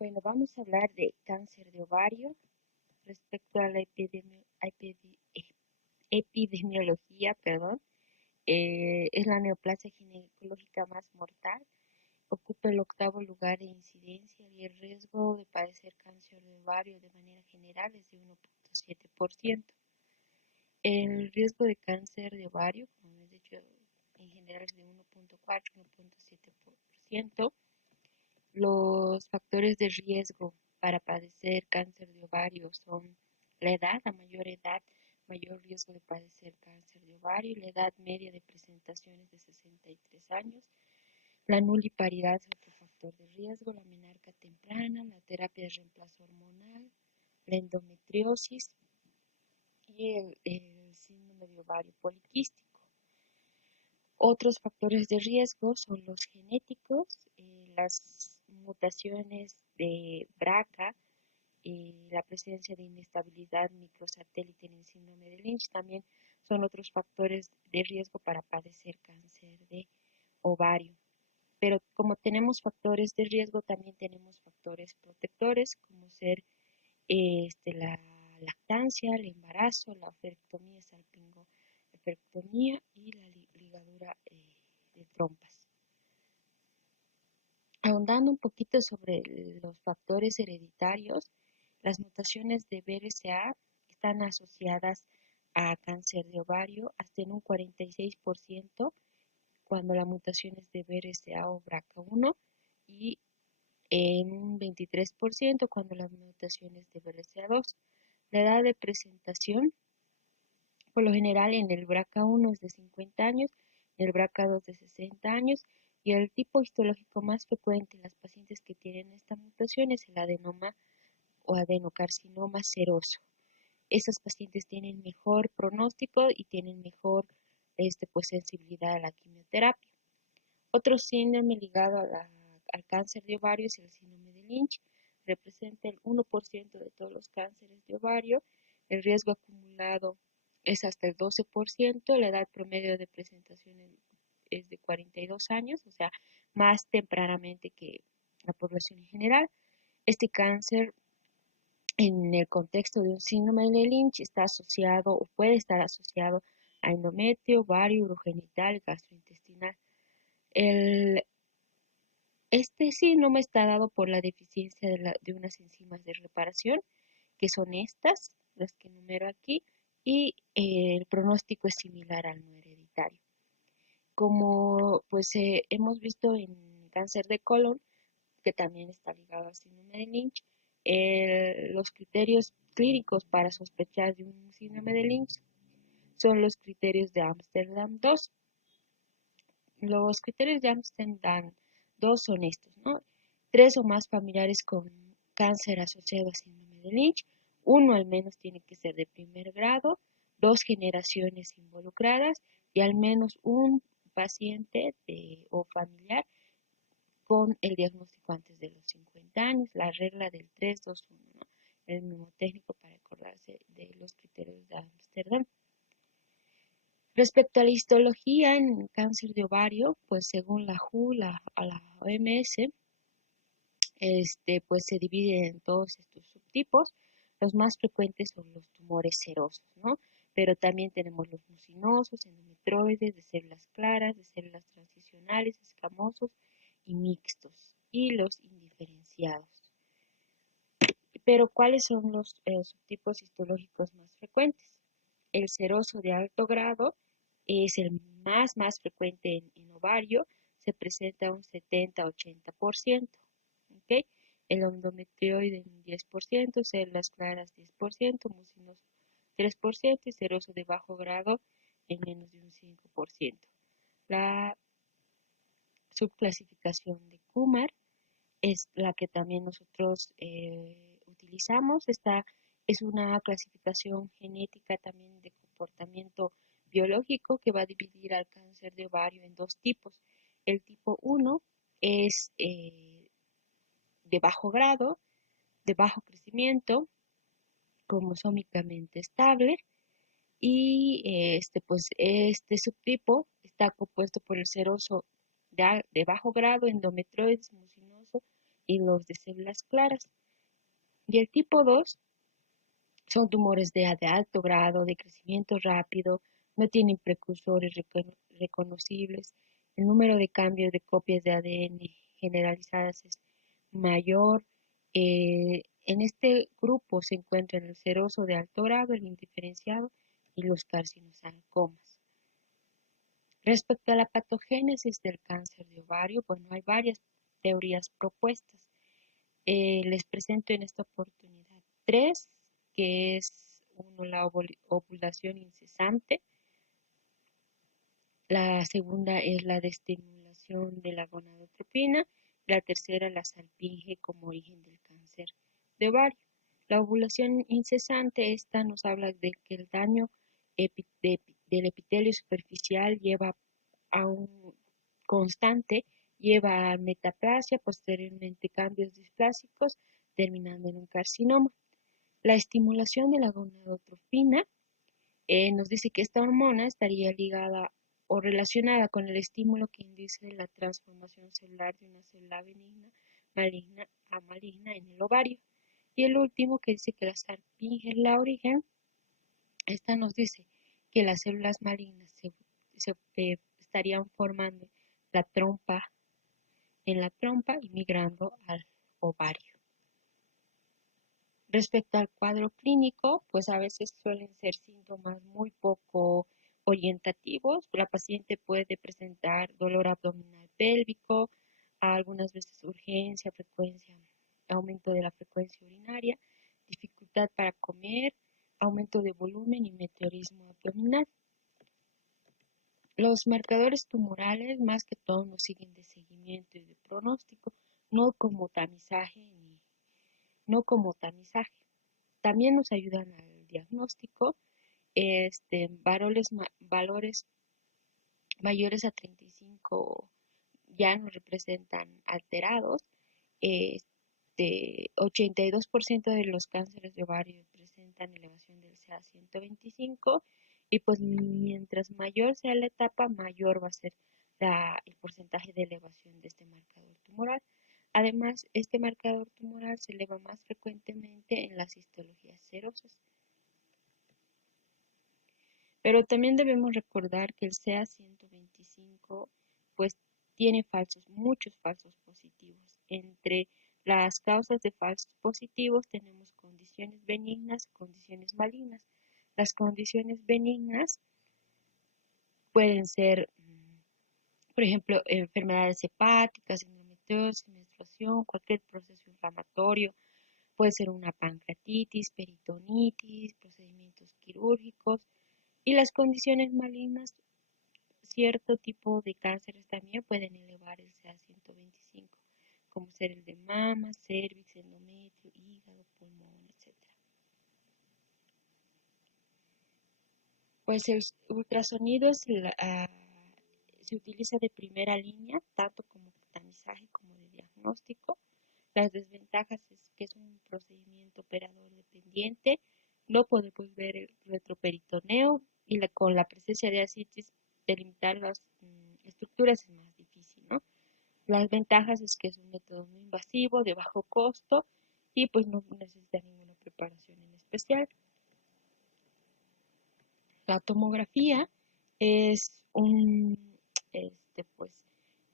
Bueno, vamos a hablar de cáncer de ovario respecto a la epidemiología, perdón. Es la neoplasia ginecológica más mortal, ocupa el octavo lugar de incidencia y el riesgo de padecer cáncer de ovario de manera general es de 1.7%. El riesgo de cáncer de ovario, como hemos dicho, en general es de 1.4-1.7%. Los factores de riesgo para padecer cáncer de ovario son la edad, a mayor edad, mayor riesgo de padecer cáncer de ovario, la edad media de presentaciones de 63 años, la nuliparidad es otro factor de riesgo, la menarca temprana, la terapia de reemplazo hormonal, la endometriosis y el síndrome de ovario poliquístico. Otros factores de riesgo son los genéticos, las mutaciones de BRCA, la presencia de inestabilidad microsatélite en el síndrome de Lynch también son otros factores de riesgo para padecer cáncer de ovario. Pero como tenemos factores de riesgo, también tenemos factores protectores, como ser la lactancia, el embarazo, la oferectomía salpingo-oferectomía y la ligadura de trompas. Ahondando un poquito sobre los factores hereditarios, las mutaciones de BRCA están asociadas a cáncer de ovario hasta en un 46% cuando la mutación es de BRCA o BRCA1 y en un 23% cuando la mutación es de BRCA2. La edad de presentación, por lo general en el BRCA1 es de 50 años, en el BRCA2 de 60 años y el tipo histológico más frecuente en las pacientes que tienen esta mutación es el adenoma o adenocarcinoma seroso. Esas pacientes tienen mejor pronóstico y tienen mejor sensibilidad a la quimioterapia. Otro síndrome ligado al cáncer de ovario es el síndrome de Lynch. Representa el 1% de todos los cánceres de ovario. El riesgo acumulado es hasta el 12%. La edad promedio de presentación es de 42 años, o sea, más tempranamente que la población en general. Este cáncer, en el contexto de un síndrome de Lynch, está asociado o puede estar asociado a endometrio, ovario, urogenital, gastrointestinal. Este síndrome está dado por la deficiencia de unas enzimas de reparación, que son estas, las que enumero aquí, y el pronóstico es similar al no hereditario. Como hemos visto en cáncer de colon, que también está ligado al síndrome de Lynch, los criterios clínicos para sospechar de un síndrome de Lynch son los criterios de Amsterdam 2. Los criterios de Amsterdam 2 son estos, ¿no? 3 o más familiares con cáncer asociado a síndrome de Lynch, 1 al menos tiene que ser de primer grado, 2 generaciones involucradas y al menos un paciente o familiar con el diagnóstico antes de los 50 años, la regla del 3-2-1, ¿no? El mnemotécnico para acordarse de los criterios de Amsterdam. Respecto a la histología en cáncer de ovario, pues según la WHO, la OMS, se divide en todos estos subtipos. Los más frecuentes son los tumores serosos, ¿no? Pero también tenemos los mucinosos, endometroides, de células claras, de células transicionales, escamosos y mixtos, y los indiferenciados. Pero, ¿cuáles son los subtipos histológicos más frecuentes? El seroso de alto grado es el más frecuente en ovario, se presenta un 70-80%. ¿Okay? El endometrioide un 10%, células claras 10%, mucinoso 3% y seroso de bajo grado en menos de un 5%. La subclasificación de Kumar es la que también nosotros utilizamos. Esta es una clasificación genética también de comportamiento biológico que va a dividir al cáncer de ovario en dos tipos. El tipo 1 es de bajo grado, de bajo crecimiento, cromosómicamente estable y este subtipo está compuesto por el seroso de bajo grado, endometrioides, mucinoso y los de células claras. Y el tipo 2 son tumores de alto grado, de crecimiento rápido, no tienen precursores reconocibles, el número de cambios de copias de ADN generalizadas es mayor. En este grupo se encuentran el seroso de alto grado, el indiferenciado y los carcinosarcomas. Respecto a la patogénesis del cáncer de ovario, bueno, hay varias teorías propuestas. Les presento en esta oportunidad tres, que es uno, la ovulación incesante. La segunda es la desestimulación de la gonadotropina. La tercera, la salpinge como origen del cáncer de ovario. La ovulación incesante, esta nos habla de que el daño del epitelio superficial lleva a un constante, lleva a metaplasia, posteriormente cambios displásicos, terminando en un carcinoma. La estimulación de la gonadotropina nos dice que esta hormona estaría ligada o relacionada con el estímulo que induce la transformación celular de una célula benigna maligna a maligna en el ovario. Y el último, que dice que la salpinge es la origen, esta nos dice que las células malignas estarían formando la trompa, en la trompa y migrando al ovario. Respecto al cuadro clínico, pues a veces suelen ser síntomas muy poco orientativos. La paciente puede presentar dolor abdominal pélvico, algunas veces urgencia, aumento de la frecuencia urinaria, dificultad para comer, aumento de volumen y meteorismo abdominal. Los marcadores tumorales más que todo nos siguen de seguimiento y de pronóstico, no como tamizaje. También nos ayudan al diagnóstico. Valores mayores a 35 ya nos representan alterados. 82% de los cánceres de ovario presentan elevación del CA-125 y pues mientras mayor sea la etapa, mayor va a ser el porcentaje de elevación de este marcador tumoral. Además, este marcador tumoral se eleva más frecuentemente en las histologías serosas. Pero también debemos recordar que el CA-125 pues tiene muchos falsos positivos. Entre las causas de falsos positivos tenemos condiciones benignas y condiciones malignas. Las condiciones benignas pueden ser, por ejemplo, enfermedades hepáticas, endometriosis, menstruación, cualquier proceso inflamatorio. Puede ser una pancreatitis, peritonitis, procedimientos quirúrgicos. Y las condiciones malignas, cierto tipo de cánceres también pueden elevar el CA-125, como ser el de mama, cervix, endometrio, hígado, pulmón, etc. Pues el ultrasonido se utiliza de primera línea, tanto como tamizaje como de diagnóstico. Las desventajas es que es un procedimiento operador dependiente, no podemos ver el retroperitoneo y con la presencia de ascitis delimitar las estructuras es más difícil, ¿no? Las ventajas es que es un método muy invasivo, de bajo costo y pues no necesita ninguna preparación en especial. La tomografía es un pues,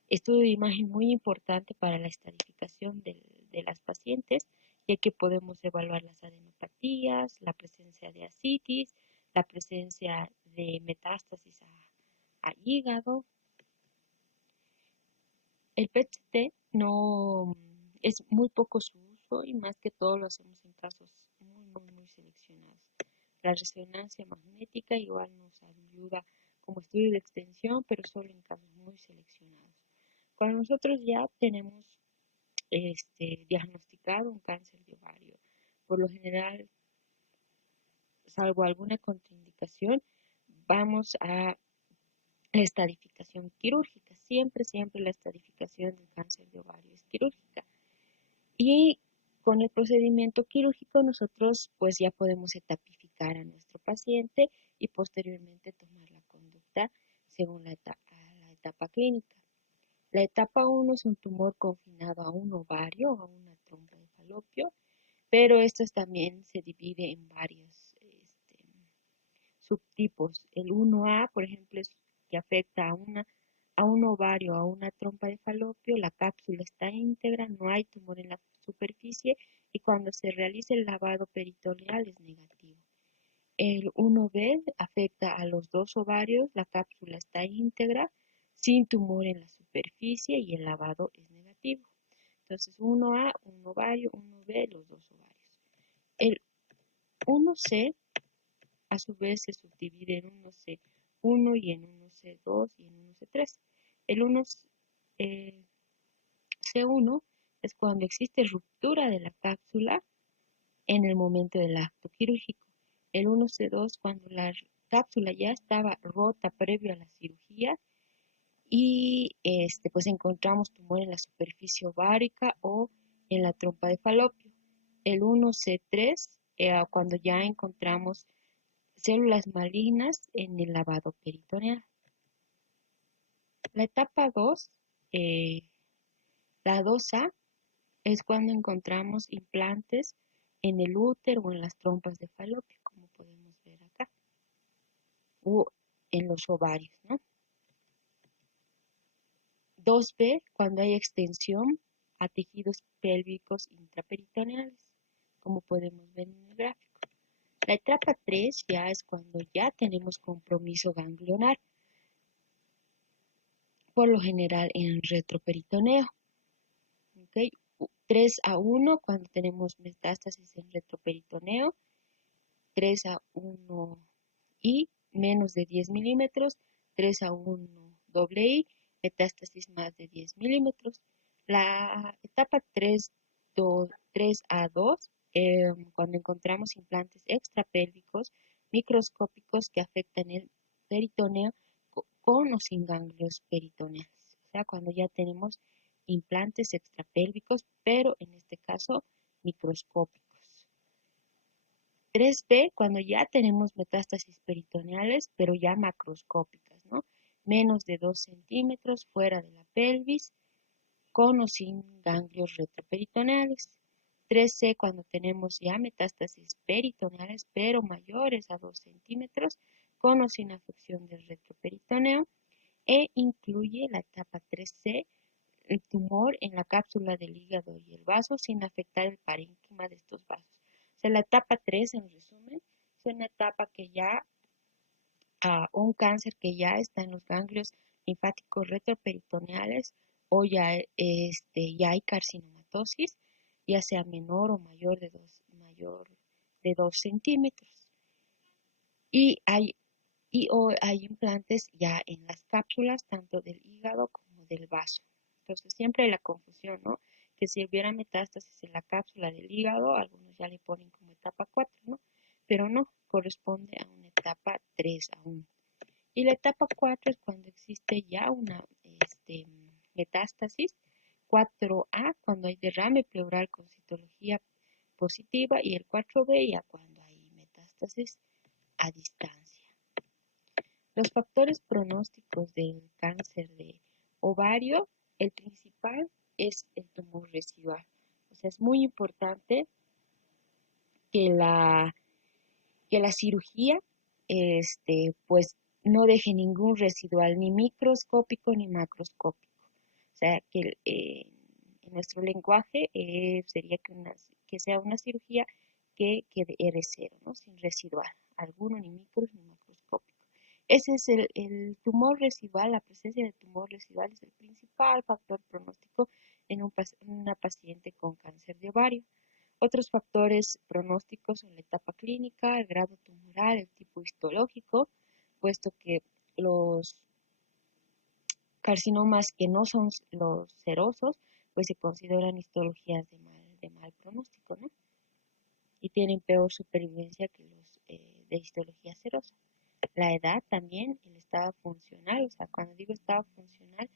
estudio de imagen muy importante para la estadificación de las pacientes, ya que podemos evaluar las adenopatías, la presencia de ascitis, la presencia de metástasis a hígado. El PET-CT no es muy poco su uso y más que todo lo hacemos en casos muy seleccionados. La resonancia magnética igual nos ayuda como estudio de extensión, pero solo en casos muy seleccionados. Cuando nosotros ya tenemos diagnosticado un cáncer de ovario, por lo general, salvo alguna contraindicación, vamos a la estadificación quirúrgica. Siempre la estadificación del cáncer de ovario es quirúrgica. Y con el procedimiento quirúrgico nosotros pues ya podemos etapificar a nuestro paciente y posteriormente tomar la conducta según la etapa clínica. La etapa 1 es un tumor confinado a un ovario o a una trompa de falopio, pero estas también se divide en varios subtipos. El 1A, por ejemplo, es que afecta a un ovario, a una trompa de falopio, la cápsula está íntegra, no hay tumor en la superficie y cuando se realiza el lavado peritoneal es negativo. El 1B afecta a los dos ovarios, la cápsula está íntegra, sin tumor en la superficie y el lavado es negativo. Entonces 1A, un ovario, 1B, los dos ovarios. El 1C a su vez se subdivide en 1C1 y en 1C2 y en 1C3. El 1C1 es cuando existe ruptura de la cápsula en el momento del acto quirúrgico. El 1C2 cuando la cápsula ya estaba rota previo a la cirugía y pues encontramos tumor en la superficie ovárica o en la trompa de falopio. El 1C3 cuando ya encontramos células malignas en el lavado peritoneal. La etapa 2, la 2A, es cuando encontramos implantes en el útero o en las trompas de falopio, como podemos ver acá, o en los ovarios, ¿no? 2B, cuando hay extensión a tejidos pélvicos intraperitoneales, como podemos ver en el gráfico. La etapa 3 ya es cuando ya tenemos compromiso ganglionar, por lo general en retroperitoneo. ¿Okay? 3A1 cuando tenemos metástasis en retroperitoneo, 3A1 y menos de 10 milímetros, 3A1 doble I, metástasis más de 10 milímetros. La etapa 3A2, cuando encontramos implantes extrapélvicos microscópicos que afectan el peritoneo con o sin ganglios peritoneales. O sea, cuando ya tenemos implantes extrapélvicos, pero en este caso microscópicos. 3B, cuando ya tenemos metástasis peritoneales, pero ya macroscópicas, ¿no? Menos de 2 centímetros fuera de la pelvis, con o sin ganglios retroperitoneales. 3C, cuando tenemos ya metástasis peritoneales, pero mayores a 2 centímetros, con o sin afección del retroperitoneo, e incluye la etapa 3C, el tumor en la cápsula del hígado y el vaso sin afectar el parénquima de estos vasos. O sea, la etapa 3, en resumen, es una etapa que ya, un cáncer que ya está en los ganglios linfáticos retroperitoneales o ya, ya hay carcinomatosis, ya sea menor o mayor de 2 centímetros. Y hay implantes ya en las cápsulas, tanto del hígado como del vaso. Entonces siempre hay la confusión, ¿no? Que si hubiera metástasis en la cápsula del hígado, algunos ya le ponen como etapa 4, ¿no? Pero no, corresponde a una etapa 3 aún. Y la etapa 4 es cuando existe ya una metástasis. 4A, cuando hay derrame pleural con citología positiva. Y el 4B ya cuando hay metástasis a distancia. Los factores pronósticos del cáncer de ovario, el principal es el tumor residual. O sea, es muy importante que la cirugía pues no deje ningún residual, ni microscópico ni macroscópico. O sea, que en nuestro lenguaje sería que sea una cirugía que quede R0, ¿no? Sin residual, alguno ni micros ni macroscópico. Ese es el tumor residual, la presencia de tumor residual es el principal factor pronóstico en una paciente con cáncer de ovario. Otros factores pronósticos son la etapa clínica, el grado tumoral, el tipo histológico, puesto que los carcinomas que no son los serosos, pues se consideran histologías de mal pronóstico, ¿no? Y tienen peor supervivencia que los de histología serosa. La edad también, el estado funcional, o sea, cuando digo estado funcional,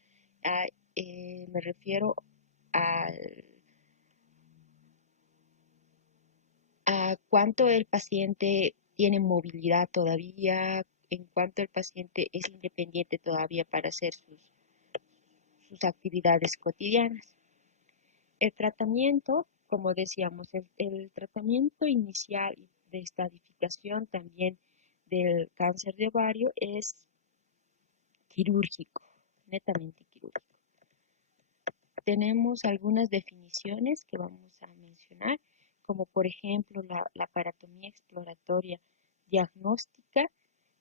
me refiero al a cuánto el paciente tiene movilidad todavía, en cuanto el paciente es independiente todavía para hacer sus actividades cotidianas. El tratamiento, como decíamos, el tratamiento inicial de estadificación también del cáncer de ovario es quirúrgico, netamente quirúrgico. Tenemos algunas definiciones que vamos a mencionar, como por ejemplo la laparotomía exploratoria diagnóstica.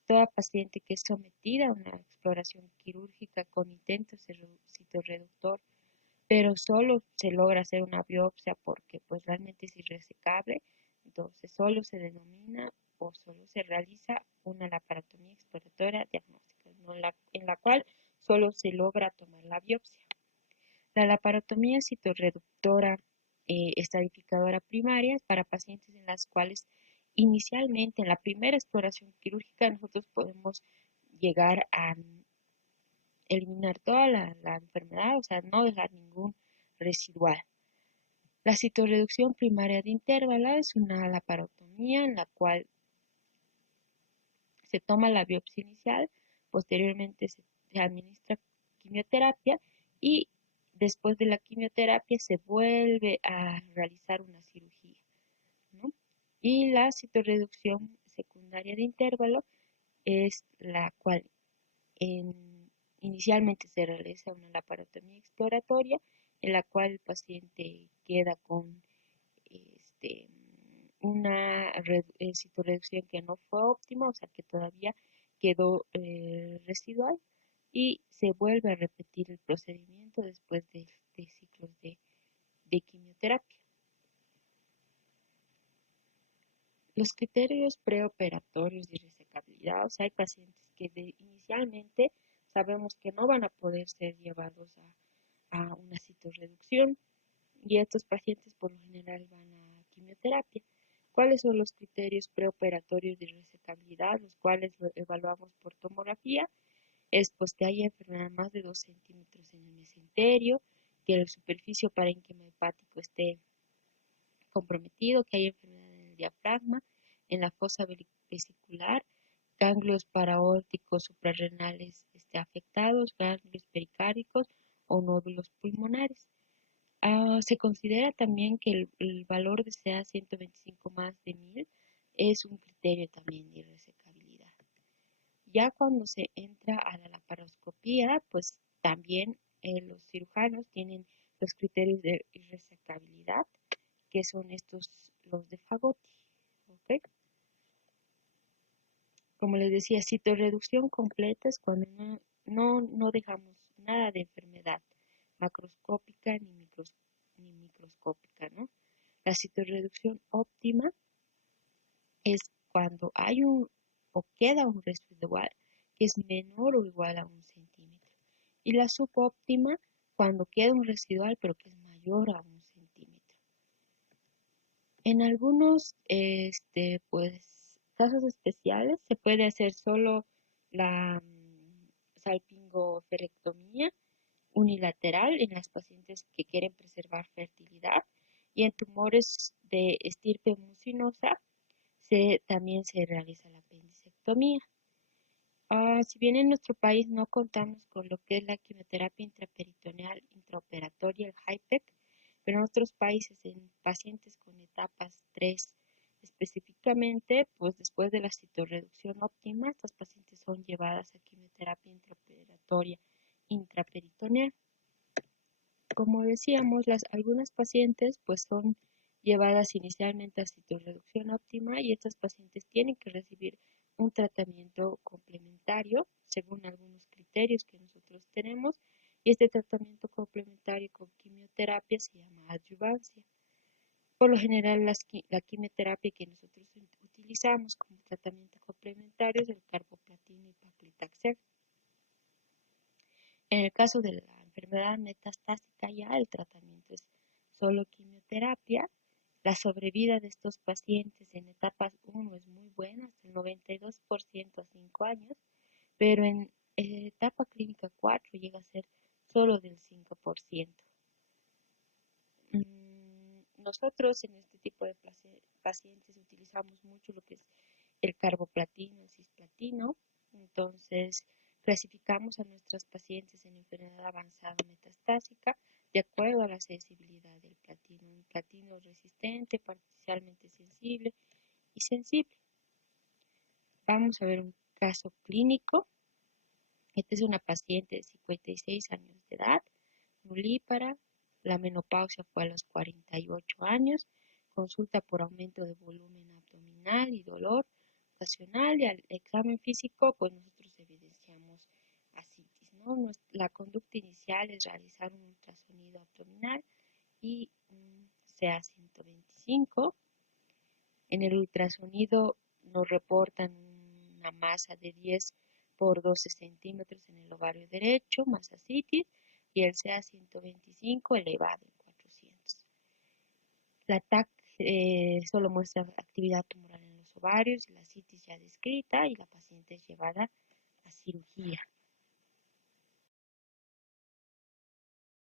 Toda paciente que es sometida a una exploración quirúrgica con intento citorreductor, pero solo se logra hacer una biopsia porque pues realmente es irresecable, entonces solo se denomina o solo se realiza una laparotomía exploratoria diagnóstica, ¿no? en la cual solo se logra tomar la biopsia. La laparotomía citorreductora estadificadora primaria es para pacientes en las cuales inicialmente en la primera exploración quirúrgica nosotros podemos llegar a eliminar toda la enfermedad, o sea, no dejar ningún residual. La citorreducción primaria de intervalo es una laparotomía en la cual se toma la biopsia inicial, posteriormente se administra quimioterapia y después de la quimioterapia se vuelve a realizar una cirugía, ¿no? Y la citorreducción secundaria de intervalo es la cual inicialmente se realiza una laparotomía exploratoria en la cual el paciente queda con este, una citorreducción que no fue óptima, o sea que todavía quedó residual y se vuelve a repetir el procedimiento después de ciclos de quimioterapia. Los criterios preoperatorios de resecabilidad, o sea, hay pacientes que inicialmente sabemos que no van a poder ser llevados a una citorreducción y estos pacientes por lo general van a quimioterapia. ¿Cuáles son los criterios preoperatorios de resecabilidad, los cuales lo evaluamos por tomografía? Es pues que haya enfermedad más de 2 centímetros en el mesenterio, que el superficie parénquima hepático esté comprometido, que haya enfermedad en el diafragma, en la fosa vesicular, ganglios paraórticos suprarrenales afectados, ganglios pericárdicos o nódulos pulmonares. Se considera también que el valor de CA 125 más de 1000 es un criterio también de irresecabilidad. Ya cuando se entra a la laparoscopía, pues también los cirujanos tienen los criterios de irresecabilidad, que son estos, los de Fagotti. ¿Okay? Como les decía, citorreducción completa es cuando no dejamos nada de enfermedad macroscópica ni microscópica, ¿no? La citorreducción óptima es cuando hay o queda un residual que es menor o igual a 1 centímetro. Y la subóptima cuando queda un residual pero que es mayor a 1 centímetro. En algunos pues, casos especiales se puede hacer solo la salpingoferectomía unilateral en las pacientes que quieren preservar fertilidad y en tumores de estirpe mucinosa también se realiza la apendicectomía. Si bien en nuestro país no contamos con lo que es la quimioterapia intraperitoneal intraoperatoria, el HIPEC, pero en otros países, en pacientes con etapas 3 específicamente, pues después de la citorreducción óptima, estas pacientes son llevadas a quimioterapia intraoperatoria intraperitoneal. Como decíamos, algunas pacientes pues son llevadas inicialmente a citorreducción óptima y estas pacientes tienen que recibir un tratamiento complementario según algunos criterios que nosotros tenemos y este tratamiento complementario con quimioterapia se llama adyuvancia. Por lo general la quimioterapia que nosotros utilizamos como tratamiento complementario es el carboplatino y paclitaxel. En el caso de la enfermedad metastásica ya el tratamiento es solo quimioterapia. La sobrevida de estos pacientes en etapas 1 es muy buena, hasta el 92% a 5 años, pero en etapa clínica 4 llega a ser solo del 5%. Nosotros en este tipo de pacientes utilizamos mucho lo que es el carboplatino, el cisplatino, entonces Clasificamos a nuestras pacientes en enfermedad avanzada metastásica de acuerdo a la sensibilidad del platino. Un platino resistente, parcialmente sensible y sensible. Vamos a ver un caso clínico. Esta es una paciente de 56 años de edad, nulípara. La menopausia fue a los 48 años. Consulta por aumento de volumen abdominal y dolor ocasional. Y al examen físico, pues nosotros evidenciamos ascitis, ¿no? La conducta inicial es realizar un ultrasonido abdominal y un CA-125. En el ultrasonido nos reportan una masa de 10 por 12 centímetros en el ovario derecho, masa citis, y el CA-125 elevado en 400. La TAC solo muestra actividad tumoral en los ovarios y la citis ya descrita y la paciente es llevada a cirugía.